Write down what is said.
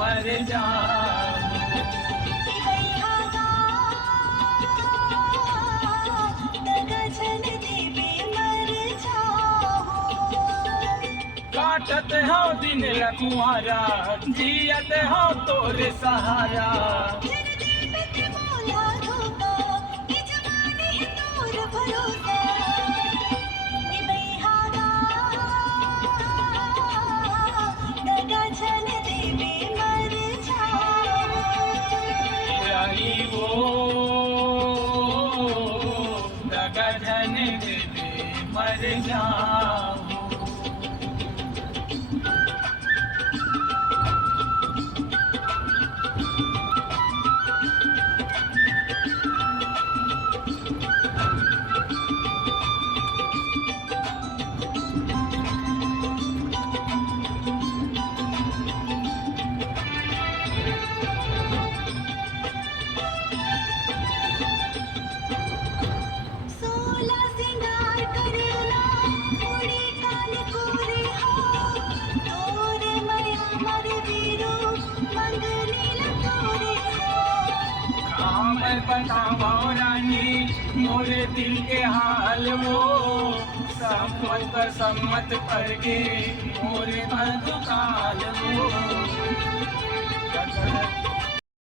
मर जाऊं। काटत हो दिन लकुआरा, जियत हो तोरे सहारा। यारी वो दगधन दे मर जाऊं। मैं बताओ रानी मोरे दिल के हाल वो, सम्मत करके मोरे मधुकाल वो।